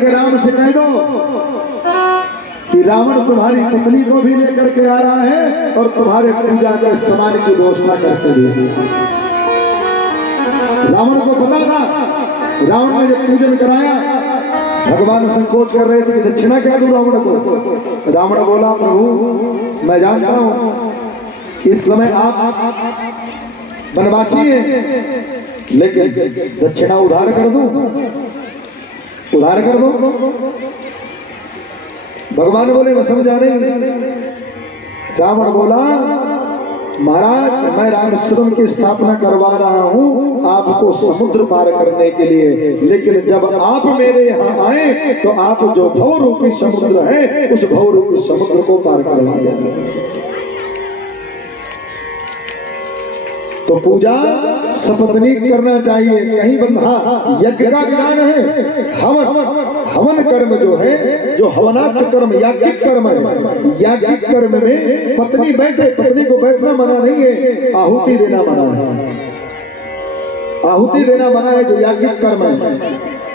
जाके राम से कह दो कि रावण तुम्हारी पत्नी को भी लेकर के आ रहा है और तुम्हारे पूजा के सामान की व्यवस्था करके दे। रावण को पता था, रावण ने जब पूजन कराया भगवान संकोच कर रहे थे कि दक्षिणा क्या दूं रावण को। रावण बोला प्रभु मैं जानता हूं इस समय आप वनवासी हैं, लेकिन दक्षिणा उधार कर दूं, उधार कर दो। भगवान बोले मैं समझा नहीं। रावण बोला महाराज मैं रामेश्वरम की स्थापना करवा रहा हूँ आपको समुद्र पार करने के लिए, लेकिन जब आप मेरे यहाँ आए तो आप जो भव रूपी समुद्र है उस भव रूपी समुद्र को पार करवा देंगे। तो पूजा सपत्नीक करना चाहिए। कहीं बंधा यज्ञ का ज्ञान है, हवन कर्म जो है, जो हवनात्म कर्म याज्ञिक कर्म है, याज्ञिक कर्म में पत्नी बैठे, पत्नी को बैठना मना नहीं है, आहुति देना मना है। आहुति देना मना है जो याज्ञिक कर्म है,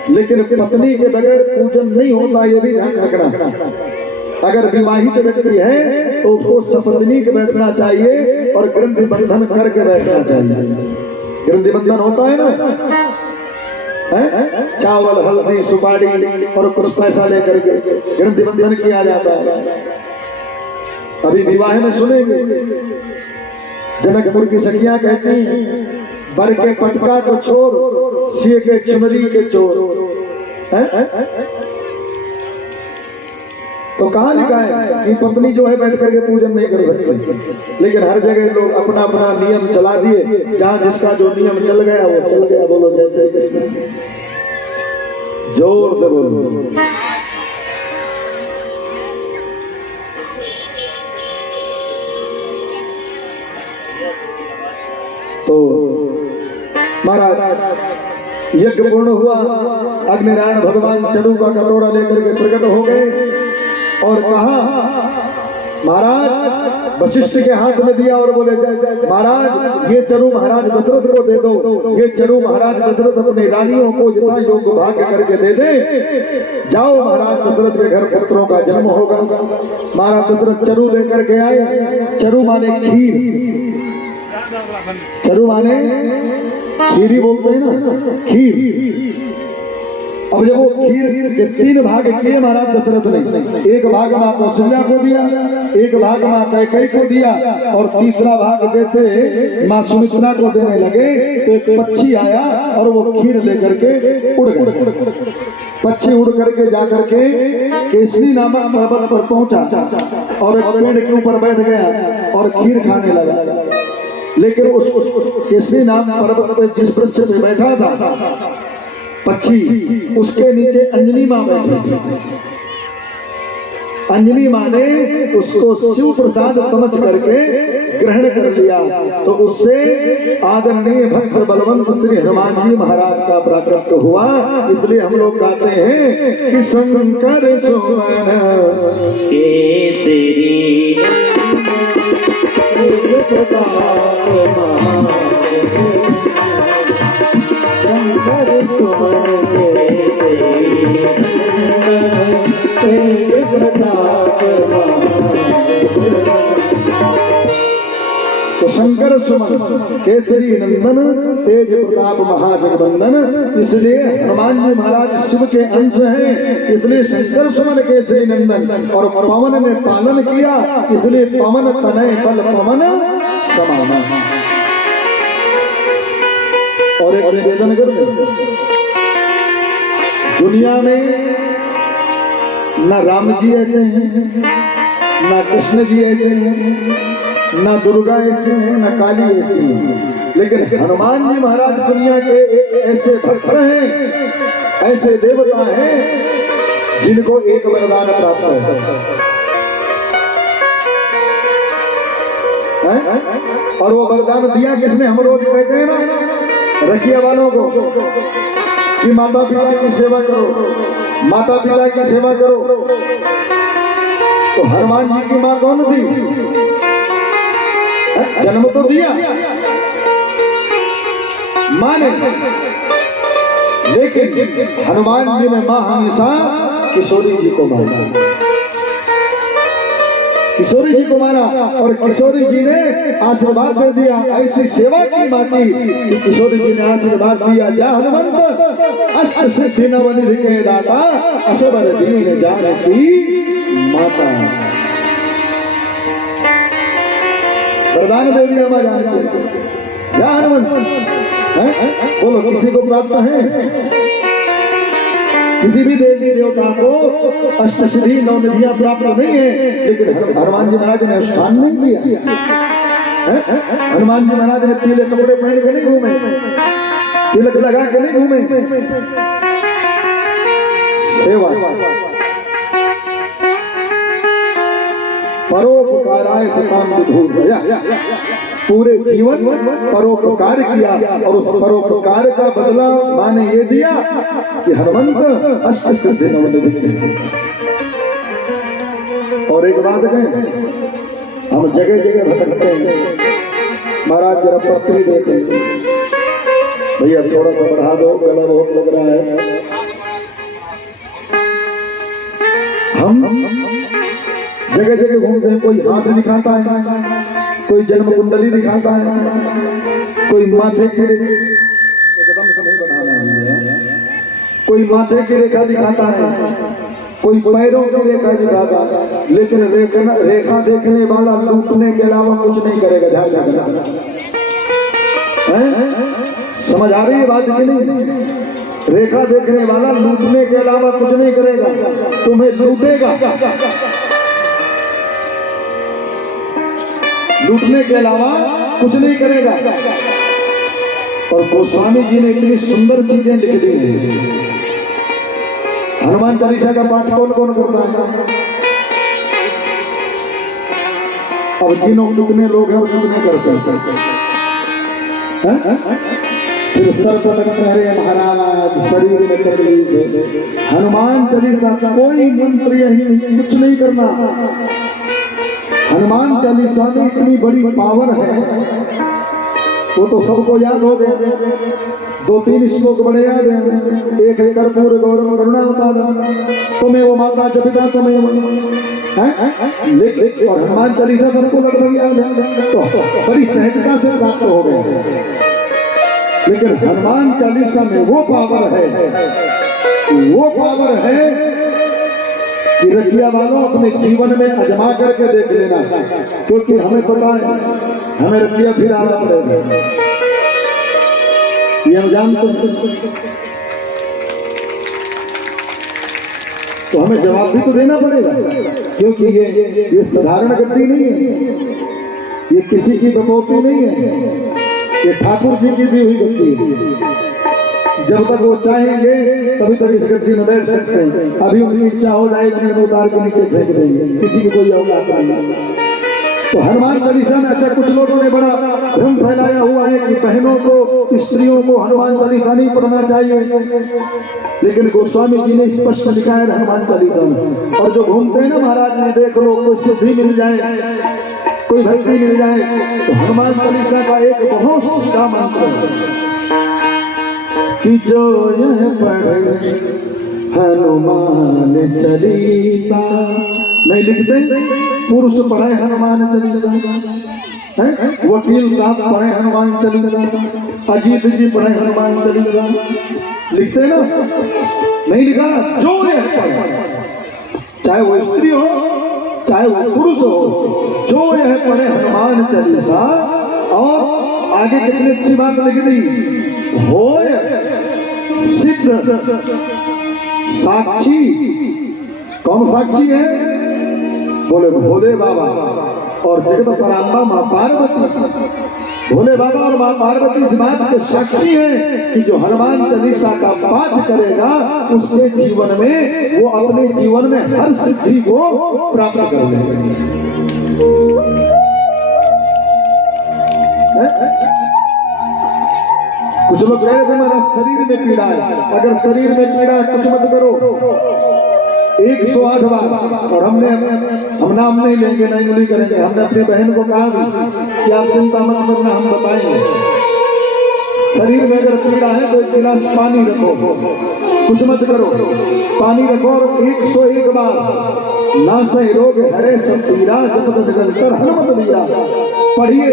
लेकिन पत्नी के बगैर पूजन नहीं होता, ये भी ध्यान रखना। अगर विवाहित व्यक्ति है तो उसको सपत्नीक बैठना चाहिए और ग्रंथि बंधन करके बैठना चाहिए। ग्रंथि बंधन होता है ना, चावल हल्दी सुपारी और कुछ पैसा लेकर के ग्रंथि बंधन किया जाता है। अभी विवाह में सुनेंगे जनकपुर की सखियां कहती हैं बर के पटका को छोड़ सिए के चुनरी के चोर। तो कहाँ लिखा है कि पत्नी जो है बैठ करके पूजन नहीं कर सकती, लेकिन हर जगह लोग अपना अपना नियम चला दिए, जहाँ जिसका जो नियम चल गया वो चल गया। बोलो जय जय कृष्ण, जोर से बोलो। तो महाराज यज्ञ पूर्ण हुआ, अग्निनारायण भगवान चरु का कटोरा लेकर के प्रकट हो गए और कहा महाराज वशिष्ठ के हाथ में दिया और बोले महाराज ये चरु महाराज दशरथ को दे दो, ये चरु महाराज दशरथ अपनी रानियों को जितना योग्य भाग्य करके दे दे। जाओ महाराज दशरथ के घर पुत्रों का जन्म होगा। महाराज दशरथ चरु लेकर के आए। चरु माने खीर, चरु माने खीरी बोलते हैं ना, खीर। अब जब वो खीर के 3 भाग किए महाराज दशरथ ने, एक भाग मां कौशल्या को दिया, एक भाग मां कैकेयी को दिया और तीसरा भाग जैसे मां सुमित्रा को देने लगे तो एक पक्षी आया और वो खीर लेकर के उड़ गया। पक्षी उड़ करके जाकर के केसरी नामक पर्वत पर पहुंचा और एक पेड़ के ऊपर बैठ गया और खीर खाने लगा। लेकिन उस केसरी नाम पर्वत पर जिस वृक्ष पे बैठा था पक्षी, उसके नीचे अंजनी मां बैठी थी। अंजनी मां ने उसको शिव प्रसाद समझ करके ग्रहण कर लिया, तो उससे आदरणीय भक्त बलवंत श्री हनुमान जी महाराज का प्राकट्य हुआ। इसलिए हम लोग गाते हैं कि शंकर सुमन केसरी तो शंकर सुमन केसरी नंदन तेज प्रताप महाजगवंदन। इसलिए हनुमान जी महाराज शिव के अंश हैं, इसलिए शंकर सुमन केसरी नंदन। और पवन ने पालन किया, इसलिए पवन तनय बल पवन समाना। और एक निवेदन कर दुनिया में न राम जी ऐसे हैं, न कृष्ण जी ऐसे हैं, न दुर्गा ऐसे हैं, न काली ऐसी हैं, लेकिन हनुमान जी महाराज दुनिया के ऐसे भक्त हैं, ऐसे देवता हैं जिनको एक वरदान प्राप्त है। और वो वरदान दिया किसने? हम रोज कहते हैं ना रखिया वालों को कि माता पिता की सेवा करो, माता पिता की सेवा करो। तो हनुमान जी की मां कौन थी? जन्म तो दिया मां ने, लेकिन हनुमान जी ने मां हमेशा किशोरी जी को माना, किशोरी जी को माना, और किशोरी जी ने आशीर्वाद दे दिया। ऐसी सेवा की मां की कि किशोरी जी ने आशीर्वाद दिया, जा हनुमंत अष्ट सिद्धि नवनिधि के दाता, असबर दीन जानकी माता। वरदान दे दिया मां जानकी, जा हनुमंत। बोलो किसी को प्राप्त है? किसी भी देवी देवता को अष्टसिद्धि नवनिधियां प्राप्त नहीं है, लेकिन हनुमान जी महाराज ने अनुष्ठान नहीं किया। हनुमान जी महाराज ने पीले कपड़े पहन के नहीं घूमे, तिलक लगा के नहीं घूमे, सेवा परोपकाराय काम विधु गया, पूरे जीवन परोपकार किया, और उस परोपकार का बदला माने ये दिया कि हनुमंत अष्ट सिद्धि नवनिधि। और एक बात कहें, हम जगह जगह भटकते हैं, महाराज जरा पत्री देखें, भैया थोड़ा सा बढ़ा दो, गला बहुत लग रहा है। हम जगह जगह घूमते हैं, कोई हाथ दिखाता है, कोई जन्म कुंडली दिखाता है, कोई माथे की एकदम से नहीं बनाना है, कोई माथे की रेखा दिखाता है, कोई पैरों की रेखा दिखाता है, लेकिन रेखा देखने वाला लूटने के अलावा कुछ नहीं करेगा। ध्यान रखना, समझ आ रही है बात की नहीं? रेखा देखने वाला लूटने के अलावा कुछ नहीं करेगा, तुम्हें लूटेगा, लूटने के अलावा कुछ नहीं करेगा। और गोस्वामी जी ने इतनी सुंदर चीजें लिख दी हैं। हनुमान चालीसा का पाठ कौन कौन करता है? अब जिन्हों कितने लोग हैं वो कितने करते हैं? फिर सर पटकते हरे महाराज, शरीर में तकलीफ है। हनुमान चालीसा का कोई मंत्र यही कुछ नहीं करना। हनुमान चालीसा में इतनी बड़ी पावर है, वो तो सबको याद हो गया। 2-3 श्लोक बड़े याद हैं। एक है कर्पूर गौरम करुणावतारम, तुम्हें वो माता जपिता तुम्हें, लेकिन और हनुमान चालीसा सबको लगभग याद है, तो बड़ी सहजता से प्राप्त हो गए। लेकिन हनुमान चालीसा में वो पावर है कि रखिया वालों अपने जीवन में आजमा करके देख लेना, क्योंकि हमें पता है हमें रखिया फिर आना पड़ेगा, ये हम जानते हैं। तो हमें जवाब भी तो देना पड़ेगा, क्योंकि ये साधारण गद्दी नहीं है, ये किसी की बकौती नहीं है, ये ठाकुर जी की दी हुई गद्दी है। जब तक वो चाहेंगे तभी तक इस गद्दी में बैठ सकते हैं। अभी उनकी इच्छा हो जाए उन्हें उतार के नीचे फेंक देंगे, किसी की कोई औकात नहीं। तो हनुमान चालीसा में अच्छा कुछ लोगों ने बड़ा भ्रम फैलाया हुआ है कि बहनों को, स्त्रियों को हनुमान चालीसा नहीं पढ़ना चाहिए, लेकिन गोस्वामी जी ने स्पष्ट लिखा है हनुमान चालीसा में। और जो घूमते हैं ना महाराज ने, देख लो कोई सिद्धि मिल जाए, कोई भक्ति मिल जाए, तो हनुमान चालीसा का एक बहुत सीधा मंत्र है कि जो यह पढ़े हनुमान चालीसा। नहीं लिखते? पुरुष पढ़े हनुमान चालीसा, वकील साहब पढ़े हनुमान चालीसा, अजीत जी पढ़े हनुमान चालीसा, लिखते ना? नहीं लिखा। जो यह पढ़े, चाहे वो स्त्री हो चाहे वो पुरुष हो, जो यह पढ़े हनुमान चालीसा। और आगे कितनी अच्छी बात लिख दी, होय सिद्ध साक्षी। कौन साक्षी है? बोले भोले बाबा और जगत पराम्बा मां पार्वती। भोले बाबा और मां पार्वती इस बात के साक्षी हैं कि जो हनुमान चालीसा का पाठ करेगा उसके जीवन में, वो अपने जीवन में हर सिद्धि को प्राप्त कर लेगा। कुछ लोग कह रहे थे हमारा शरीर में पीड़ा है, अगर शरीर में पीड़ा है कुछ मत करो, 108 बार। और हम नाम नहीं लेंगे, नहीं उंगली करेंगे। हमने अपनी बहन को कहा कि आप चिंता मत करना, हम बताएंगे। शरीर में अगर पीड़ा है तो एक गिलास पानी रखो, कुछ मत करो, पानी रखो और 101 बार ना सही रोग हरे सब पीड़ा जपत निरंतर हनुमत वीरा पढ़िए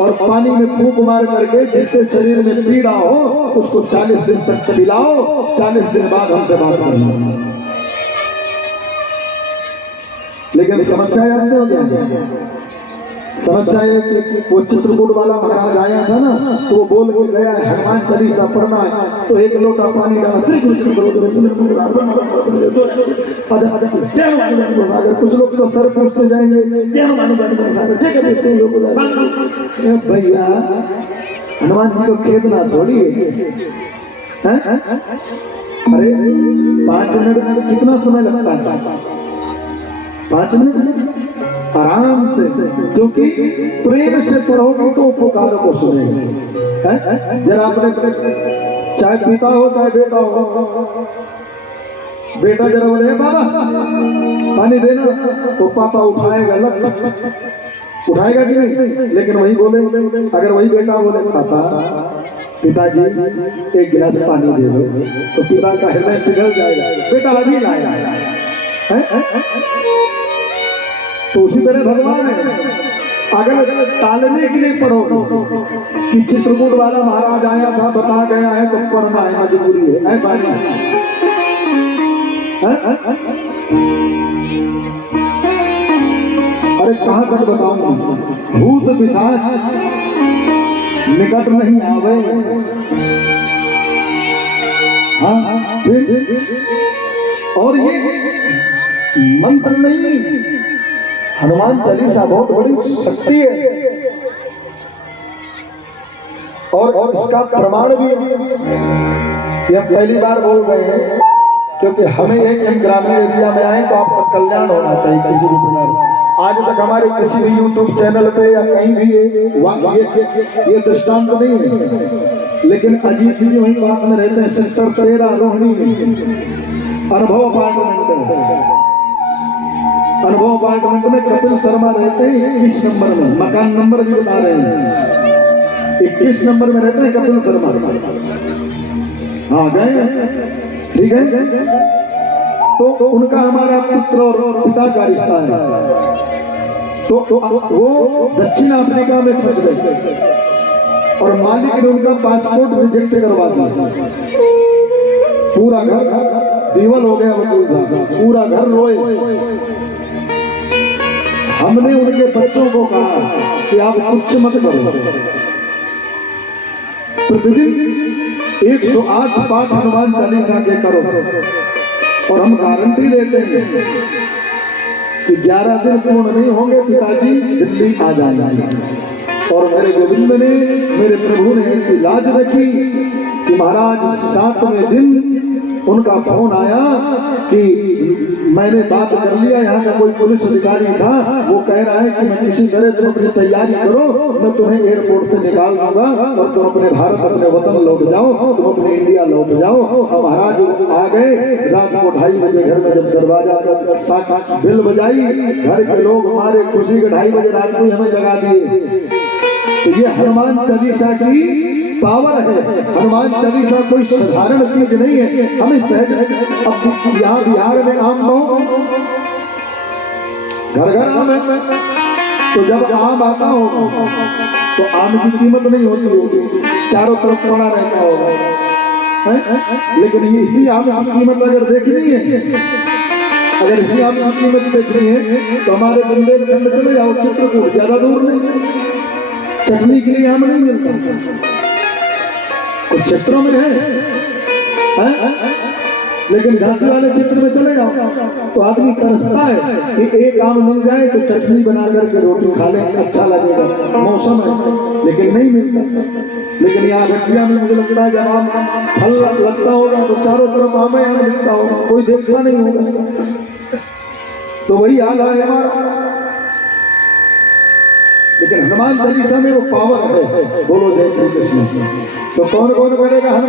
और पानी में फूंक मार करके जिसके शरीर में पीड़ा हो उसको 40 दिन तक पिलाओ। 40 दिन बाद हमसे बात करना। लेकिन समस्या जानते हो क्या? समस्या है कि वो चित्रकूट वाला महाराज आया था ना, तो वो बोल के गया है हनुमान चालीसा पढ़ना है, तो एक लोटा पानी डाला, कुछ लोग तो सर पूछते जाएंगे भैया हनुमान जी को खेदना थोड़ी है। अरे 5 मिनट कितना समय लगता है? 5 मिनट आराम से, क्योंकि प्रेम से पढ़ोगे तो पुकार को सुनेंगे। जरा आपने चाहे पिता हो चाहे बेटा हो, बेटा जरा बोले बाबा पानी देना, तो पापा उठाएगा, उठाएगा कि नहीं? लेकिन वही बोले, अगर वही बेटा बोले पापा पिताजी एक गिलास पानी दे दो, तो पिता का हृदय पिघल जाएगा, बेटा अभी लाया। तो उसी तरह भगवान है, अगर टालने के लिए पढ़ो कि चित्रकूट वाला महाराज आया था बता गया है तो पढ़ना है, मजबूरी है, ऐसा नहीं। अरे कहां तक बताऊं, भूत पिशाच निकट नहीं आवे। हाँ और ये मंत्र नहीं, हनुमान चालीसा बहुत बड़ी शक्ति है और इसका प्रमाण भी ये पहली बार बोल रहे हैं, क्योंकि हमें एक ग्रामीण एरिया में आए तो आपका कल्याण होना चाहिए किसी भी प्रकार। आज तक हमारे किसी भी YouTube चैनल पे या कहीं भी ये दृष्टांत नहीं है, लेकिन अजीत जी वही बात में रहते हैं, सेक्टर 13 रोहिणी में अनुभव अपार्टमेंट में कपिल शर्मा रहते हैं 21 नंबर में, मकान नंबर भी बता रहे हैं, 21 नंबर में रहते हैं कपिल शर्मा। हाँ गए, ठीक है। तो उनका हमारा पुत्र और पिता का रिश्ता है। तो वो दक्षिण अफ्रीका में फंस गए और मालिक ने उनका पासपोर्ट रिजेक्ट करवा दिया। पूरा घर विवल हो गया, वकील साहब पूरा घर रोए। हमने उनके बच्चों को कहा कि आप कुछ मत करो, प्रतिदिन 108 पाठ हनुमान चालीसा के करो, और हम गारंटी देते हैं कि 11 दिन पूर्ण नहीं होंगे पिताजी दिल्ली आ जाएंगे। और मेरे गोविंद ने, मेरे प्रभु ने ऐसी लाज रखी कि महाराज 7वें दिन उनका फोन आया कि मैंने बात कर लिया, यहाँ का कोई पुलिस अधिकारी था, वो कह रहा है कि मैं किसी तरह तुम अपनी तैयारी करो, मैं तुम्हें एयरपोर्ट से निकाल दूंगा और तुम अपने भारत अपने वतन लौट जाओ, तुम अपने इंडिया लौट जाओ। अब महाराज आ गए, रात को 2:30 बजे घर में जब दरवाजा पर बिल बजाई, घर के लोग हमारे खुशी के 2:30 बजे रात को हमें जगा दिए। तो ये हनुमान चालीसा की पावर है। हनुमान चालीसा कोई साधारण चीज नहीं है, हमें सहज है। अब यहाँ बिहार में आम हो, घर घर आम है, तो जब आम आता होगा तो आम की कीमत नहीं होती होगी, चारों तरफ पड़ा रहता होगा। लेकिन ये इसी आम की कीमत अगर देखनी है, अगर इसी आम की कीमत देखनी है तो हमारे बुंदेलखंड चले जाओ, चित्रकूट ज्यादा दूर नहीं, चटनी के लिए आम नहीं मिलता, कुछ क्षेत्रों में है? लेकिन झांसी वाले क्षेत्र में चले जाओ तो आदमी तरसता है कि एक आम मिल जाए तो चटनी बना करके रोटी खा ले, अच्छा लगेगा, मौसम है, लेकिन नहीं मिलता। लेकिन यहाँ गठिया में मुझे लगता है जब आम फल लगता होगा तो चारों तरफ आम ही आम दिखता होगा, कोई देखता नहीं होगा। तो वही हाल है हमारा। लेकिन हनुमान चालीसा में वो पावर है। बोलो जय श्री कृष्ण। तो कौन कौन करेगा?